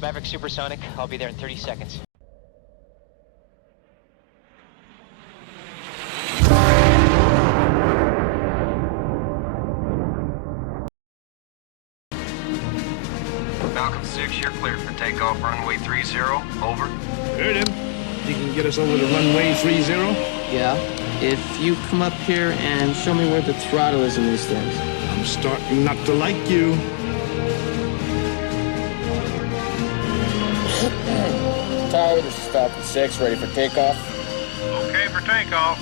Maverick supersonic. I'll be there in 30 seconds. Falcon 6, you're cleared for takeoff, runway 30, over. Heard him. You can get us over to runway 30? Yeah. If you come up here and show me where the throttle is in these things. I'm starting not to like you. Tower, this is Falcon 6, ready for takeoff. Okay for takeoff.